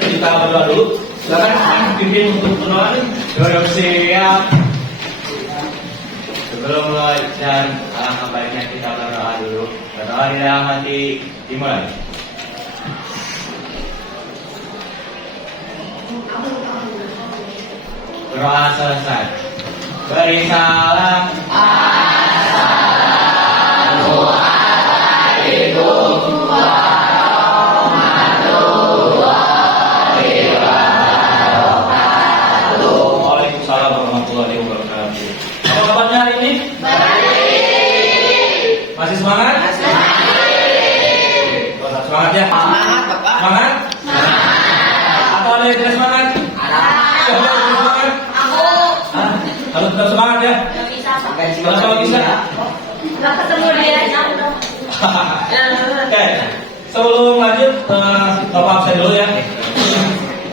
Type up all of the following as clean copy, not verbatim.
kita berdoa dulu. Silakan pimpin untuk berdoa. Duduk siap. Sebelum mulai dan alangkah baiknya kita berdoa dulu. Berdoa di dalam hati dimulai. Berdoa selesai. Beri salam. Waalaikumsalam warahmatullahi wabarakatuh. Apa kabarnya hari ini? Baik. Masih semangat? Semangat ya? Semangat? Atau ada yang tidak semangat? Siapa yang tidak semangat? Harus tetap semangat ya? Kalau bisa? Nggak ketemu dia. Oke, sebelum lanjut, Bapak saya dulu ya.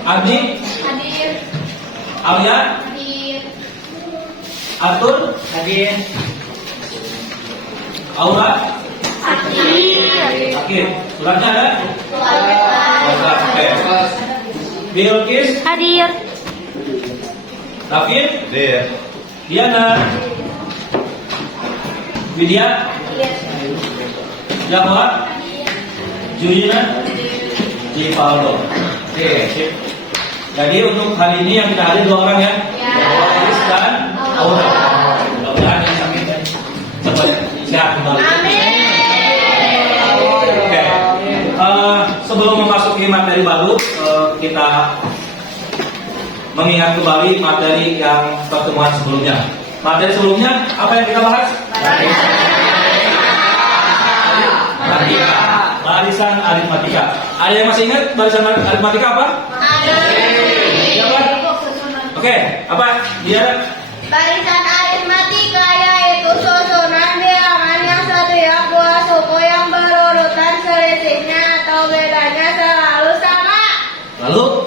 Ardi, Hadir. Alia, Hadir. Arthur, hadir. Aura, Hadir. Akhir. Suratnya ada? Oke. Bilkis, Hadir. David, Hadir. Diana, Widya, Jawa, Julina, Jivaldo. Oke. Jadi untuk hari ini yang kita hadir 2 orang ya. Iris dan Aura. Mudah-mudahan yang sakit cepat sehat kembali. Oke. Sebelum memasuki materi baru, kita mengingat kembali materi yang pertemuan sebelumnya. Materi sebelumnya apa yang kita bahas? Barisan aritmatika. Ada yang masih ingat barisan aritmatika apa? Siapa? Oke, apa? Dia Barisan aritmatika yaitu susunan bilangan yang setiap dua suku yang berurutan selisihnya atau bedanya selalu sama. lalu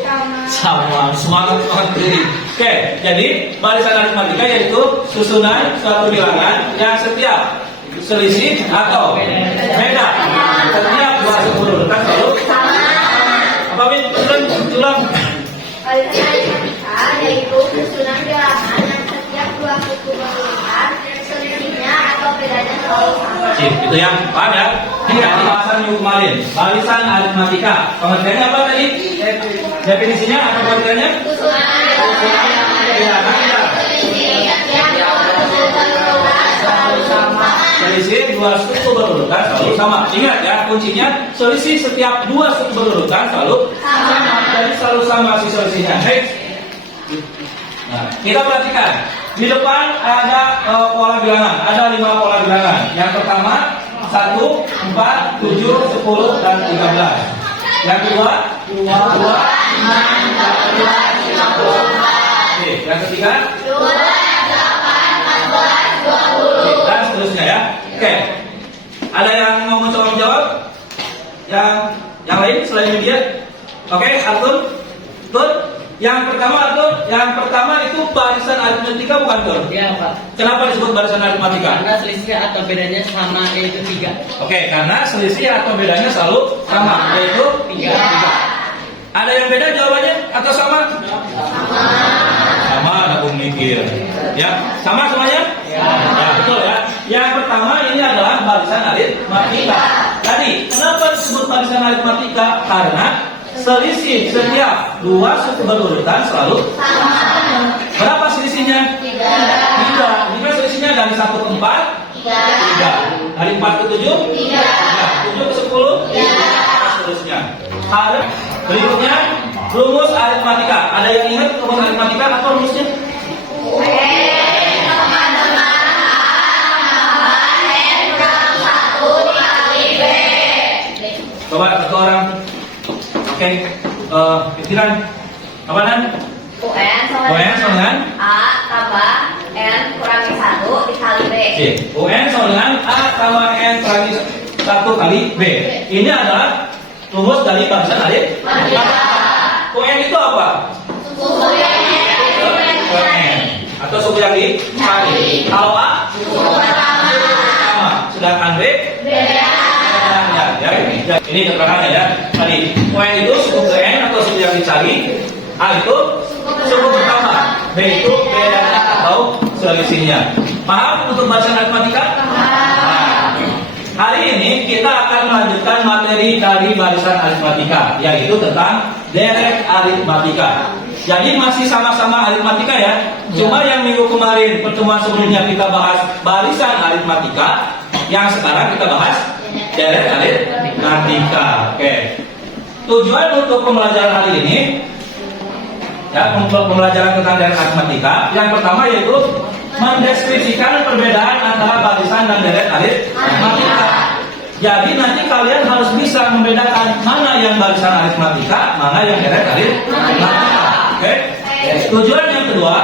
semangat ini. Oke, jadi barisan aritmatika yaitu susunan suatu bilangan yang setiap selisih atau beda setiap dua suku berurutan selalu Sama. apa Min? Ulang. Barisan aritmatika yaitu susunan bilangan yang setiap dua suku berurutan selisihnya atau bedanya selalu sama. Itu yang paham ya? Ini ya pembahasan minggu kemarin. Barisan aritmatika. Pengertiannya apa tadi? Definisinya atau pengertiannya? Susunan Bilangan ya. Selisih dua suku berurutan selalu sama. Ingat ya, kuncinya selisih setiap dua suku berurutan selalu sama. Jadi selalu sama si selisihnya. Nah, kita perhatikan di depan ada pola bilangan, ada 5 pola bilangan. Yang pertama 1, 4, 7, 10 dan 13. Yang kedua 2, 5, 14, 15. Oke, yang ketiga 2, 8, 14, 20. dan seterusnya ya. Oke. Ada yang mau mencoba menjawab? Yang lain selain dia? Oke, Arthur. Tur. Yang pertama itu barisan aritmatika bukan Tur? Iya, Pak. Kenapa disebut barisan aritmatika? Karena selisih atau bedanya sama yaitu 3. Oke, karena selisih atau bedanya selalu sama, yaitu 3. Ada yang beda jawabannya atau sama? Sama, ada pun mikir. Ya, sama semuanya? Ya, betul ya. Yang pertama ini adalah barisan aritmatika. Tadi, kenapa disebut barisan aritmatika? Karena selisih setiap dua suku berurutan selalu sama. Berapa selisihnya? 3. Jika selisihnya dari 1 ke 4, 3. Dari 4 ke 7, 3. 7 ke 10, 3. Seterusnya. Berikutnya rumus aritmatika. Ada yang ingat rumus aritmatika atau rumusnya? Coba satu orang. Oke, pikiran apa nan? UN sama dengan A tambah N kurangi 1 dikali B. Oke, UN sama dengan A tambah N kurangi 1 kali B. Ini adalah rumus dari barisan aritmatika. UN itu apa? Suku yang UN atau suku yang dikali. Kalau A sama, sedangkan B beda. Ya, ini keterangannya ya. Tadi UN itu suku ke N atau suku yang dicari. A itu suku pertama, B itu bedanya atau selisihnya. Paham untuk bacaan aritmatika? Hari ini kita akan melanjutkan materi dari barisan aritmatika, yaitu tentang deret aritmatika. Jadi masih sama-sama aritmatika ya. Cuma yang minggu kemarin pertemuan sebelumnya kita bahas barisan aritmatika, yang sekarang kita bahas deret aritmatika. Oke. Tujuan untuk pembelajaran hari ini, ya, untuk pembelajaran tentang deret aritmatika, yang pertama yaitu mendeskripsikan perbedaan antara barisan dan deret aritmatika. Jadi nanti kalian harus bisa membedakan mana yang barisan aritmatika, mana yang deret aritmatika. Oke? Tujuan yang kedua,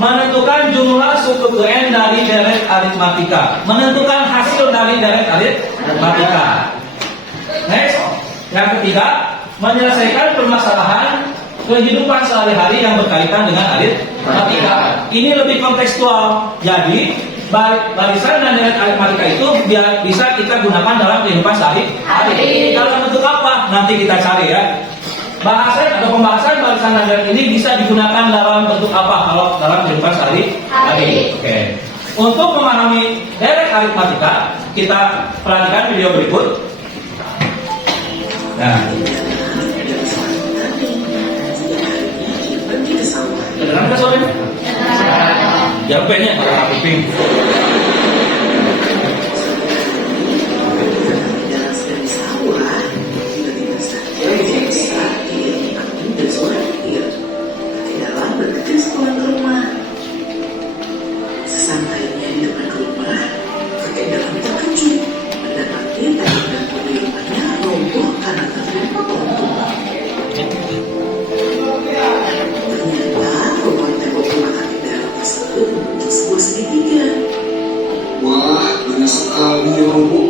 menentukan jumlah suku N dari deret aritmatika, menentukan hasil dari deret aritmatika. Next, yang ketiga, menyelesaikan permasalahan kehidupan sehari-hari yang berkaitan dengan aritmatika. Ini lebih kontekstual. Jadi barisan dan deret aritmatika itu biar bisa kita gunakan dalam kehidupan sehari-hari. Dalam bentuk apa? Nanti kita cari ya. Bahasan atau pembahasan barisan dan deret ini bisa digunakan dalam bentuk apa kalau dalam kehidupan sehari-hari. Oke. Untuk memahami deret aritmatika, kita perhatikan video berikut. Nah, kedengaran nggak suaranya? Jangan pengen ada kuping. Sesampainya di depan rumah, kakek dalam terkejut mendapati tanaman di rumahnya roboh karena tertimpa pohon. Ternyata robohan tembok rumah kakek dalam tersebut untuk sebuah segitiga. Wah, banyak sekali yang roboh.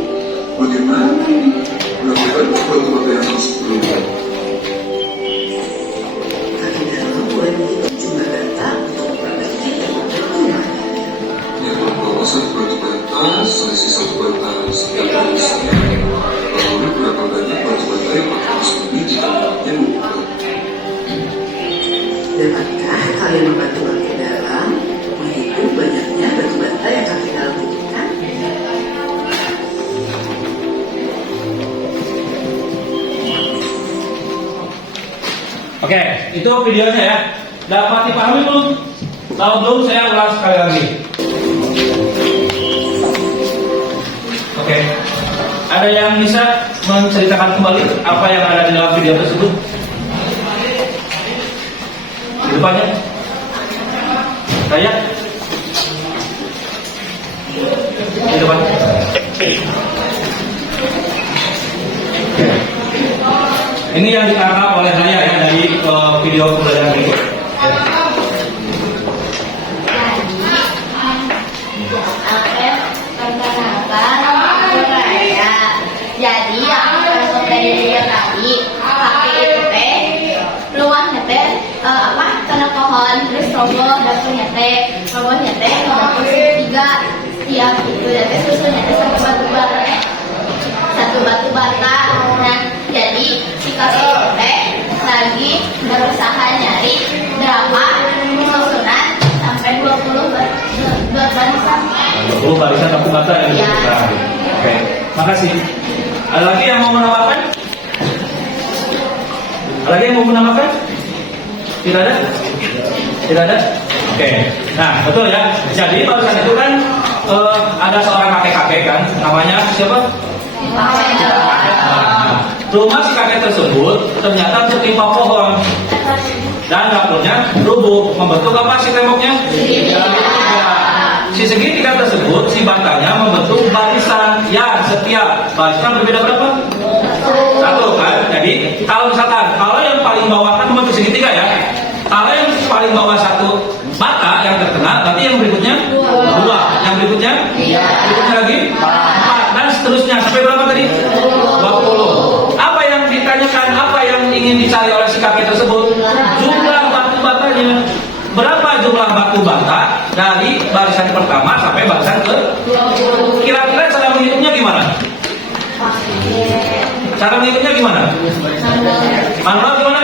Bagaimana ini? Mudah-mudahan batu-batu yang harus sebelumnya. Kakek dalam mulai menghitung jumlah data untuk memperbaiki tembok rumahnya. Yang membawa satu batu bata, selisih satu bata setiap hari sekian. Lalu berapa banyak batu bata yang akan harus beli jika rumahnya lupa? Dapatkah kalian membantu kakek dalam menghitung banyaknya batu bata yang kakek dalam butuhkan? Oke, itu videonya ya. Dapat dipahami belum? Kalau belum, saya ulang sekali lagi. Oke, ada yang bisa menceritakan kembali apa yang ada di dalam video tersebut? Di depannya, saya di depan. Ini yang ditangkap oleh saya ya dari video pembelajaran berikut. Jadi yang masuk dari dia tadi pakai itu teh luasnya teh kena pohon terus roboh dapurnya teh nomor tiga setiap itu dan susunya teh satu batu bata. Nah jadi si kakek itu teh lagi berusaha nyari berapa susunan sampai 20 barisan. 20 barisan batu bata yang disebutkan. Oke, makasih. Ada lagi yang mau menambahkan? Ada lagi yang mau menambahkan? Tidak ada? Tidak ada? Oke. Nah, betul ya. Jadi barusan itu kan ada seorang kakek-kakek kan, namanya siapa? Rumah si kakek tersebut ternyata tertimpa pohon dan dapurnya rubuh. Membentuk apa si temboknya? Si segitiga tersebut, si batanya membentuk barisan yang setiap barisan berbeda berapa? Satu kan? Jadi kalau misalkan yang paling bawah kan membentuk segitiga ya. Kalau yang paling bawah satu bata yang terkena, berarti yang berikutnya dua, yang berikutnya berikutnya lagi 4 dan seterusnya sampai berapa tadi? 20. Apa yang ditanyakan? Apa yang ingin dicari oleh si kakek tersebut? Jumlah batu batanya. Berapa jumlah batu bata dari barisan pertama sampai barisan ke? Kira-kira cara menghitungnya gimana? Cara menghitungnya gimana? Manual gimana?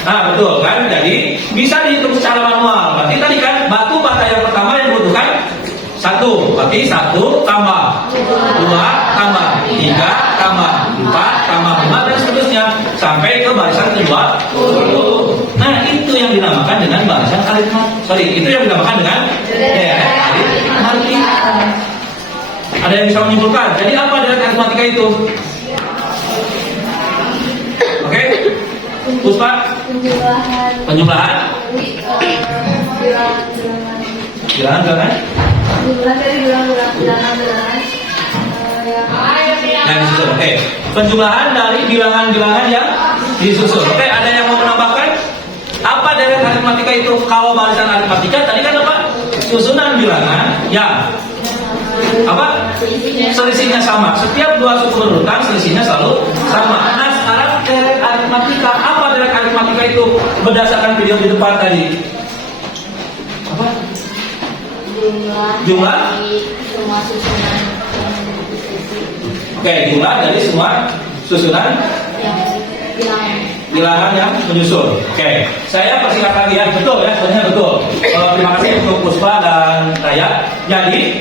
Nah betul kan, jadi bisa dihitung secara manual. Berarti tadi kan batu bata yang pertama yang dibutuhkan 1, berarti 1 tambah 2 tambah 3 tambah 4 tambah 5 dan seterusnya sampai ke barisan kedua. Nah itu yang dinamakan dengan barisan aritmatika. Itu yang dinamakan dengan deret aritmatika. Ada yang bisa menyimpulkan? Jadi apa deret aritmatika itu? Oke, Puspa? Penjumlahan. Bilangan. Jumlah dari bilangan Yang disusun. Oke. Penjumlahan dari bilangan-bilangan yang disusun. Oke, ada yang mau menambahkan? Apa deret aritmatika itu? Kalau barisan aritmatika tadi kan apa? Susunan bilangan yang apa? Selisihnya sama. Setiap dua suku berurutan selisihnya selalu sama. Nah, sekarang deret aritmatika. Apa deret aritmatika itu? Berdasarkan video di depan tadi. Apa? Jumlah semua susunan Oke, jumlah dari semua susunan yang bilangan yang menyusul. Oke, saya persingkat lagi ya, betul ya, sebenarnya betul. Terima kasih untuk Puspa dan Raya. Jadi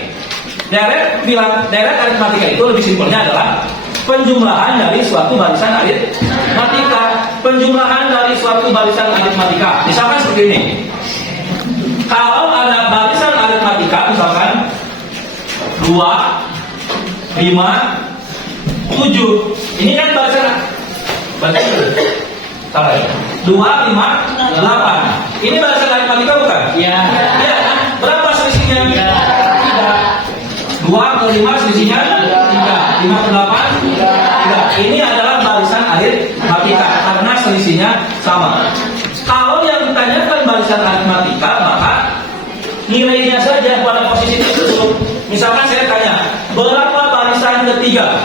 deret aritmatika itu lebih simpelnya adalah penjumlahan dari suatu barisan aritmatika. Penjumlahan dari suatu barisan aritmatika. Misalkan seperti ini. Kalau ada barisan aritmatika, misalkan 2, 5, 7. Ini kan barisan salah ya? 2, 5, 8. Ini barisan aritmatika bukan? Ya. Iya. Berapa selisihnya? 3. 2 ke 5 selisihnya 3. 5 ke 8 3. Ini adalah barisan aritmatika karena selisihnya sama. Kalau yang ditanyakan barisan aritmatika, maka nilainya saja pada posisi tersebut. Misalkan saya tanya, berapa barisan ketiga?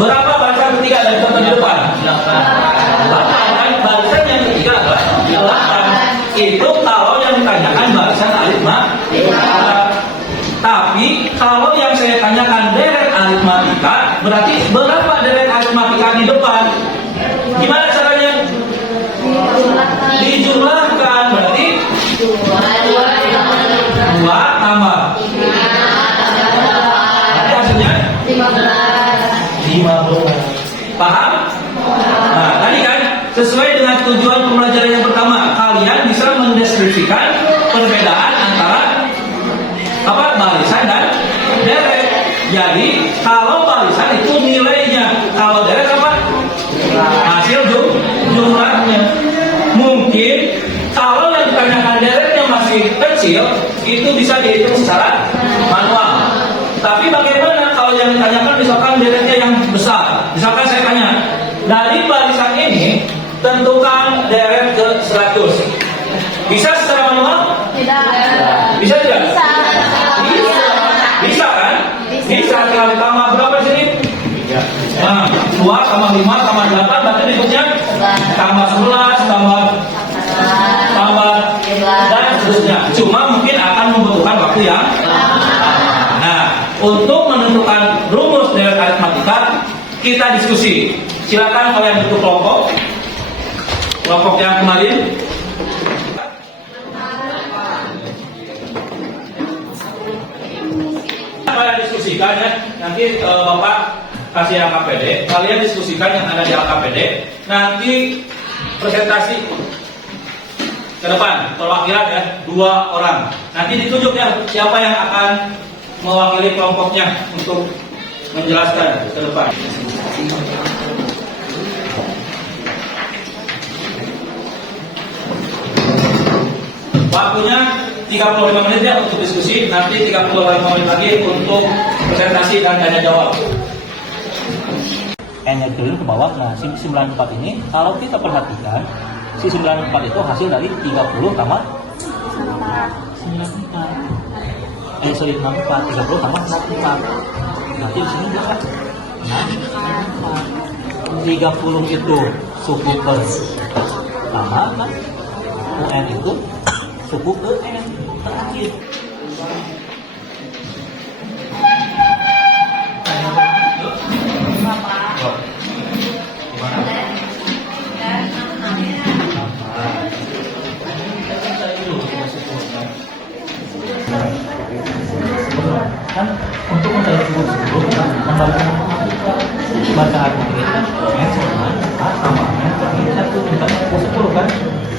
Berapa barisan ketiga dari contoh di depan? 8. Barisan yang ketiga adalah 8. Itu kalau yang ditanyakan barisan aritmatika. Tapi kalau yang saya tanyakan deret aritmatika, berarti berapa deret aritmatika di depan? Gimana caranya? Dijumlahkan, berarti 2 tambah. Berarti hasilnya 15. Paham? Nah, tadi kan sesuai dengan tujuan pembelajaran yang pertama, kalian bisa mendeskripsikan perbedaan antara apa? Barisan dan deret. Jadi, kalau barisan itu nilainya, kalau deret apa? Hasil jumlahnya. Mungkin kalau yang ditanyakan deretnya masih kecil, itu bisa dihitung secara manual. Tapi bagaimana kalau yang ditanyakan misalkan deretnya yang besar? Misalkan saya tanya, dari barisan ini tentukan deret ke 100. Bisa secara manual? tidak Bisa tidak? bisa Bisa kan? Bisa, tinggal ditambah berapa di sini? Nah, 2 tambah 5 tambah 8 berarti berikutnya tambah 11 tambah dan seterusnya. Cuma mungkin akan membutuhkan waktu yang Nah, untuk menentukan rumus deret aritmatika, kita diskusi. Silakan kalian bentuk kelompok yang kemarin. Kalian diskusikan ya. Nanti Bapak kasih LKPD, kalian diskusikan yang ada di LKPD. Nanti presentasi ke depan, perwakilan ya, 2 orang. Nanti ditunjuk ya siapa yang akan mewakili kelompoknya untuk menjelaskan ke depan. Waktunya 35 menit ya untuk diskusi, nanti 35 menit lagi untuk presentasi dan tanya jawab. N-nya turun ke bawah. Nah, si 94 ini kalau kita perhatikan, si 94 itu hasil dari 30 tambah 94. 64, 30 tambah 64. Nanti di sini berapa? 30 itu suku per tambah kan? UN itu suku ke N terakhir. Bapak. kan untuk mencari suku 10 kita kembalikan matematika. Bacaan matematika kan n sama a sama n per 1, misalnya U10 kan,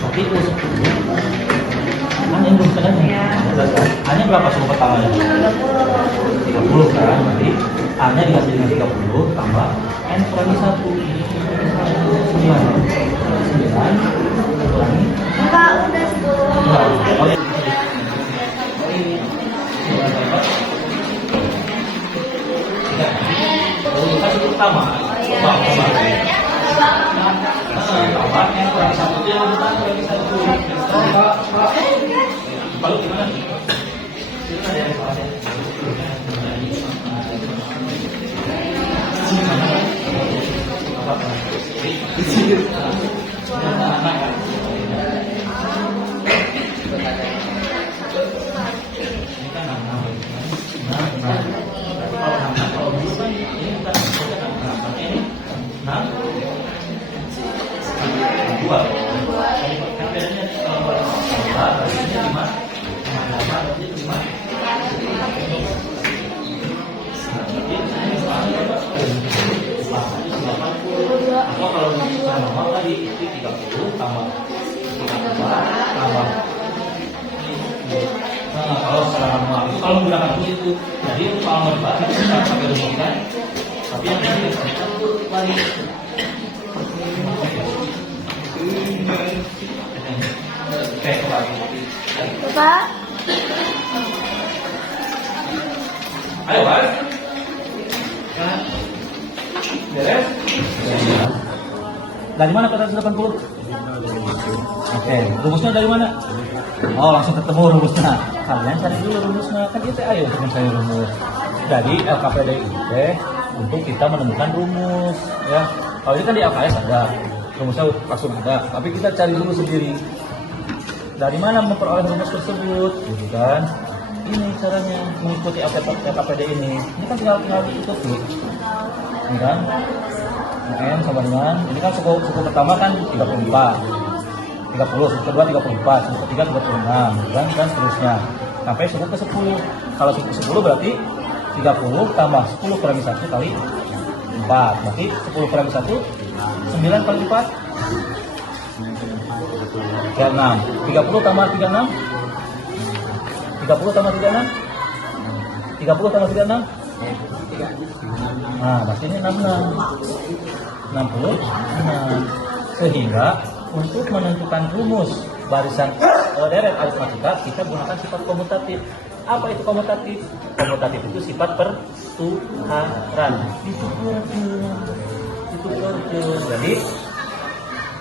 berarti U10 kan yang rumusnya hanya berapa suku pertamanya? 30 kan, berarti a nya dikasih dengan 30 tambah n kurangi 1 9 kurangi Enggak, udah 10. oh ya kan pertama tambah n kurangi 1 dia kurangi 1 lalu gimana? Ada yang salah ya? Atau kalau misalnya normal tadi itu 30 tambah 32 tambah kalau secara normal itu kalau menggunakan rumus itu jadi kalau mau dibahas itu bisa pakai rumus kan tapi yang ini kita balik oke kembali Bapak, ayo Pak beres dari mana kata 80? Oke, rumusnya dari mana? Oh, langsung ketemu rumusnya. Kalian cari dulu rumusnya. Kan kita ayo untuk mencari rumus. Jadi LKPD itu untuk kita menemukan rumus, ya. Kalau ini kan di LKS ada, rumusnya langsung ada. Tapi kita cari dulu sendiri. Dari mana memperoleh rumus tersebut, gitu kan? Ini caranya mengikuti LKPD ini. Ini kan tinggal diikuti, ini kan? N sama dengan ini kan suku pertama kan 34, 30, suku kedua 34, suku ketiga 36, dan seterusnya sampai suku ke 10. Kalau suku ke 10 berarti 30 tambah 10 kurangi 1 kali 4, berarti 10 kurangi 1 9 kali 4 ya 6. 30 tambah 36 30 tambah 36 30 tambah 36 nah berarti ini 66 sehingga untuk menentukan rumus barisan deret aritmatika kita gunakan sifat komutatif. Apa itu komutatif? Komutatif itu sifat pertukaran. Jadi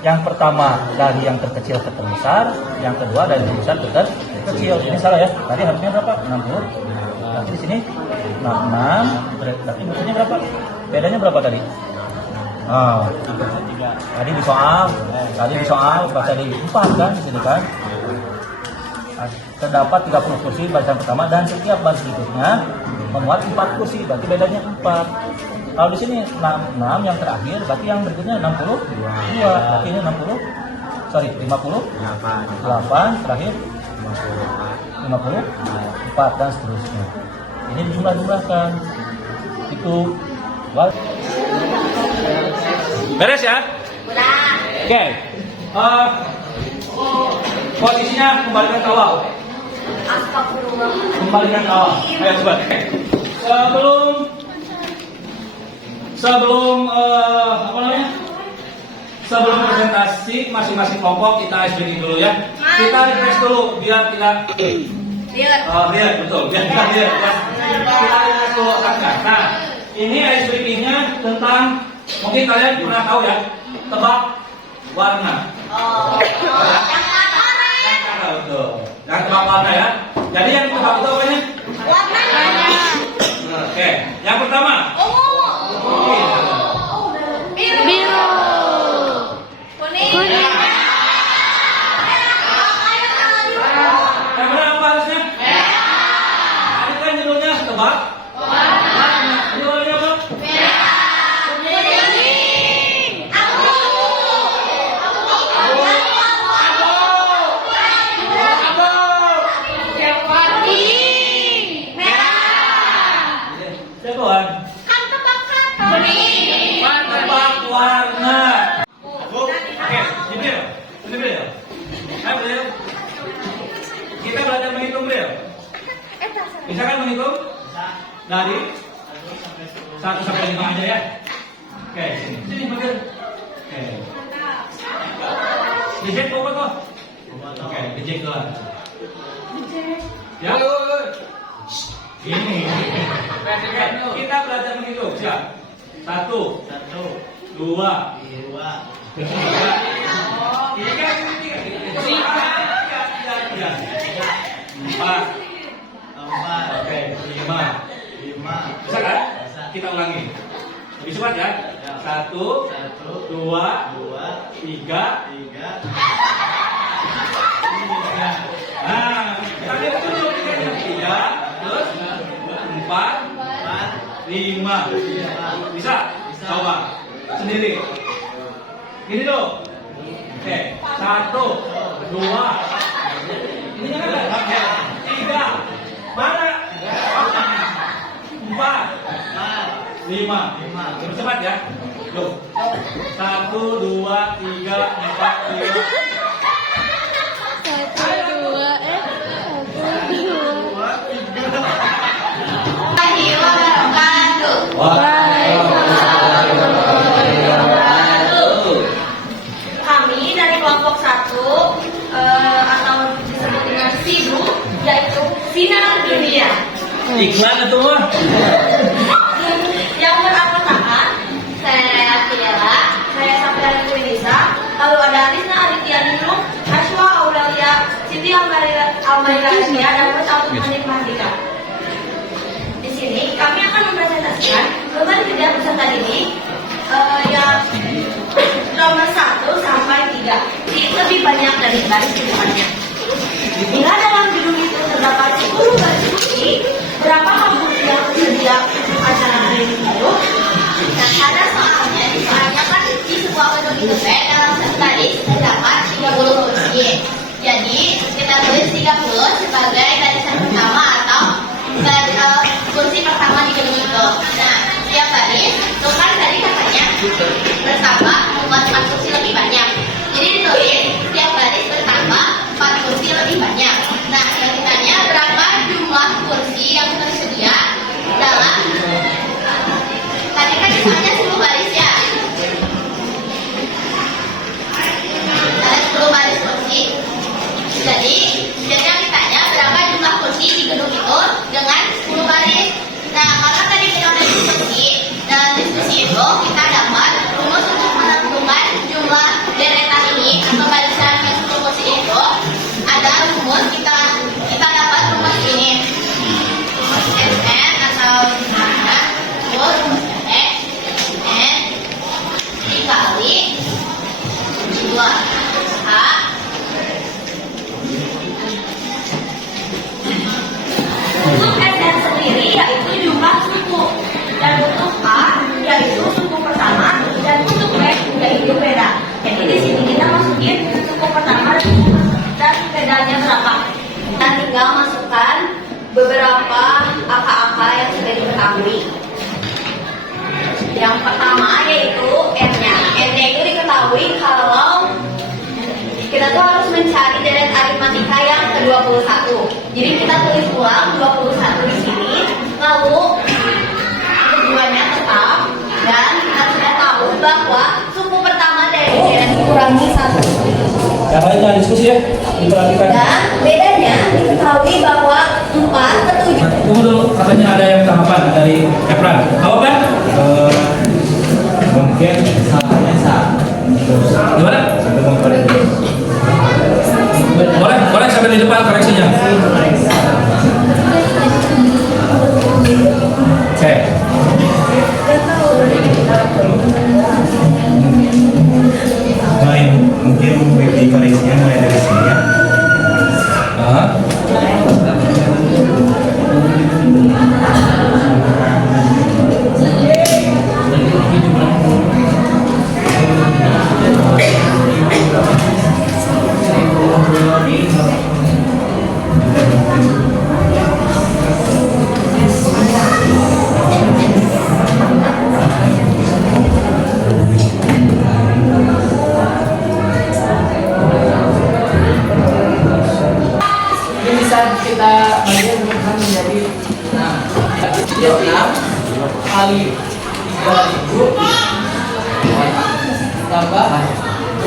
yang pertama dari yang terkecil ke terbesar, yang kedua dari yang besar ke terkecil. Ini salah ya. Tadi harusnya berapa? 60. Berarti di sini 66. Berarti bentuknya berapa? Bedanya berapa tadi? Oh, tadi di soal baca di 4 kan di sini kan. Terdapat 30 kursi barisan pertama dan setiap baris berikutnya memuat 4 kursi, berarti bedanya 4. Kalau di sini 66 yang terakhir, berarti yang berikutnya 62. Berarti ini 58 terakhir 54 dan seterusnya. Ini dijumlah-jumlahkan. Itu beres ya? Oke. Posisinya kembalikan ke awal. Kembalikan ke awal. Ayo coba. Sebelum apa namanya? Sebelum presentasi masing-masing kelompok kita ice breaking dulu ya. Kita refresh dulu biar tidak lihat betul. Biar kita lihat ya. Kita refresh dulu kan. Nah, ini ice breakingnya tentang mungkin kalian pernah tahu ya, tebak warna. Betul. Yang tebak warna ya. Jadi yang tebak itu apanya? Warnanya. Oke. Yang pertama. biru, kuning, Yang benar apa harusnya? Ini kan judulnya tebak warna. Ini warnanya apa? Dari 1 sampai 5 aja ya. Oke, sini bagian. Oke. Dijek bobot kok. Oke, dijek doang. Ya. Ini. Kita belajar menghitung. Siap. 1, 2, 4, oke, 5. Bisa kan? Kita ulangi. Lebih cepat ya. 1, 2, 3. Nah, sambil tunjuk 3, terus 4, 5. Bisa? Coba sendiri. Gini dong. Oke, 1, 2. Ini jangan ada. 3. Mana? 4, 5. Lebih cepat ya. Loh. 1, 2, 3, 4, 5. Kami dari kelompok 1 atau disebut dengan SIDU, yaitu Sinar Dunia. Iklan itu mah. Yang beranggotakan saya Tiara, saya Safiana Indonesia, lalu ada Rizna Aditya Ninu, Ashwa Aurelia, Siti Almaira Asia, dan Autum Hanif Mahardika. Di sini kami akan mempresentasikan beban kerja peserta didik yang nomor 1 sampai 3. Lebih banyak dari baris di depannya. Bila dalam gedung itu terdapat 10 baris kursi, berapa kampus yang tersedia acara hari itu? Dan ada soalnya, kan di sebuah gedung itu dalam satu baris terdapat 30 kursi. Jadi kita tulis 30 sebagai barisan pertama atau kursi pertama di gedung itu. Nah, setiap baris itu kan tadi katanya bertambah membuat 4 kursi lebih banyak. Jadi ditulis setiap baris bertambah 4 kursi lebih banyak. Nah, yang ditanya berapa jumlah kursi yang tersedia dalam tadi kan misalnya 10 baris ya. Ada 10 baris kursi. Jadi yang ditanya berapa jumlah kursi di gedung itu dengan 10 baris. Nah, karena tadi kita udah diskusi, dalam diskusi itu kita dapat rumus untuk menentukan jumlah deretan ini atau barisan yang 10 kursi itu. Ada rumus kita dapat rumus ini. Rumus SN atau mana? Rumus N dikali 2A untuk SN sendiri yaitu jumlah suku, dan untuk A yaitu suku pertama, dan untuk B yaitu beda. Jadi di sini kita masukin suku pertama dan bedanya berapa. Kita tinggal masukkan beberapa angka-angka yang sudah diketahui. Yang pertama yaitu N-nya. N-nya itu diketahui kalau kita tuh harus mencari deret aritmatika yang ke-21. Jadi kita tulis ulang 21 di sini, lalu tujuannya tetap, dan kita sudah tahu bahwa suku pertama dari deret dikurangi 1. Yang lain jangan diskusi ya, diperhatikan. Dan bedanya diketahui bahwa 4 ke 7. Tunggu dulu, katanya ada yang tanggapan dari Kepran. Apa kan? Mungkin salahnya Gimana? Boleh sampai di depan koreksinya. Oke. mungkin di koreksinya mulai dari sini ya. kali 3.000 tambah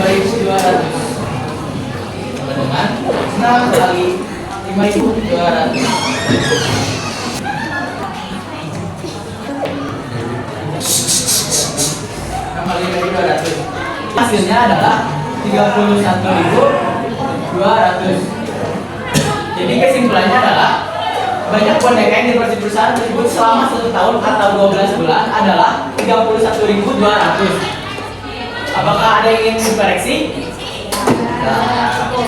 2.200 sama dengan 6 kali 5.200. Hasilnya adalah 31.200. Jadi kesimpulannya adalah banyak boneka yang diproduksi perusahaan tersebut selama 1 tahun atau 12 bulan adalah 31.200. Apakah ada yang ingin dikoreksi?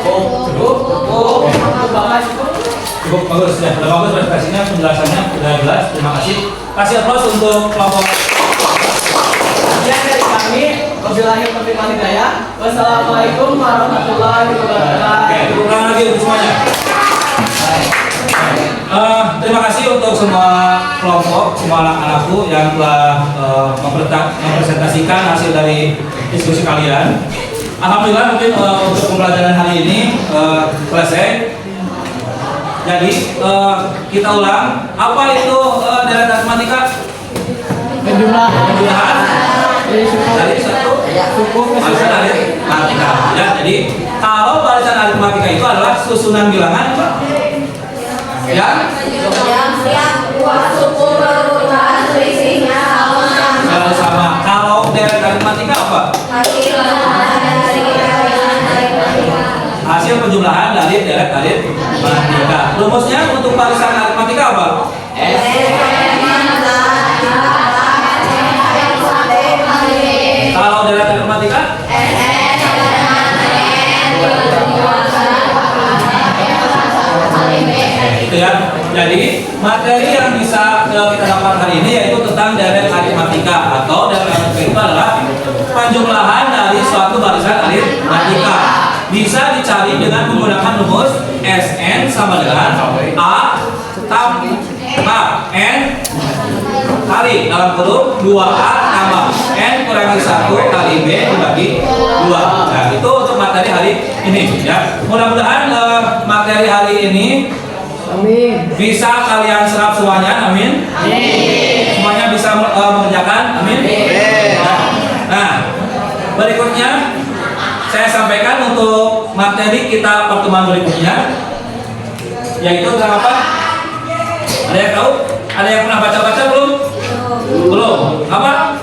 Cukup, Bapak cukup. Cukup bagus ya, sudah bagus presentasinya, penjelasannya sudah jelas. Terima kasih. Kasih aplaus untuk kelompok. Sekian dari kami. Wabillahi taufiq wal hidayah. Wassalamualaikum warahmatullahi wabarakatuh. Oke, ulang lagi untuk semuanya. Terima kasih untuk semua kelompok, semua anak-anakku yang telah mempresentasikan hasil dari diskusi kalian. Alhamdulillah mungkin untuk pembelajaran hari ini selesai. Jadi kita ulang, apa itu deret aritmatika? Penjumlahan dari satu barisan aritmatika. Ya, jadi kalau barisan aritmatika itu adalah susunan bilangan yang selalu sama. Kalau deret aritmatika apa? Hasil penjumlahan dari deret aritmatika. Rumusnya untuk barisan aritmatika apa? Kalau deret aritmatika? Itu ya. Jadi materi yang bisa kita dapat hari ini yaitu tentang deret aritmatika, atau deret aritmatika itu adalah penjumlahan dari suatu barisan aritmatika. Bisa dicari dengan menggunakan rumus SN sama dengan A tambah N kali dalam kurung 2A tambah N kurangi 1 kali B dibagi 2. Nah, itu untuk materi hari ini ya. Mudah-mudahan materi hari ini bisa kalian serap semuanya, amin. Semuanya bisa mengerjakan, amin. Nah, berikutnya saya sampaikan untuk materi kita pertemuan berikutnya, yaitu tentang apa? Ada yang tahu? Ada yang pernah baca-baca belum? Belum. Apa?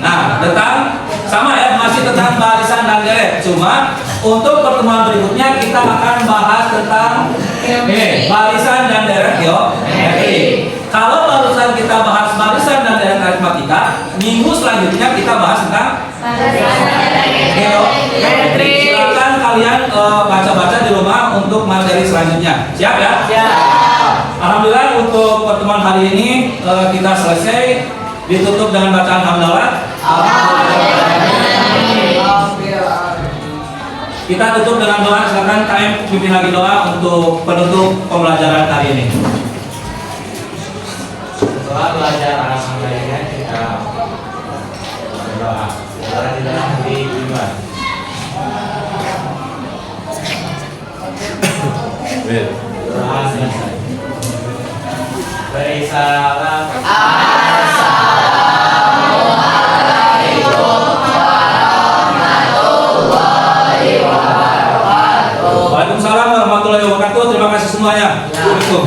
Nah, tentang sama ya, masih tentang barisan dan deret. Cuma untuk pertemuan berikutnya kita akan bahas tentang barisan dan deret geometri. Kalau barusan kita bahas barisan dan deret aritmatika, minggu selanjutnya kita bahas tentang geometri. Silakan kalian baca-baca di rumah untuk materi selanjutnya. Siap ya? Siap. Alhamdulillah untuk pertemuan hari ini kita selesai. Ditutup dengan bacaan hamdalah. Kita tutup dengan doa. Silakan KM pimpin lagi doa untuk penutup pembelajaran hari ini. Setelah belajar alhamdulillah kita berdoa. Setelah di dalam hati iman. Doa selesai. Beri salam. Waalaikumsalam warahmatullahi wabarakatuh. Terima kasih semuanya. Assalamualaikum.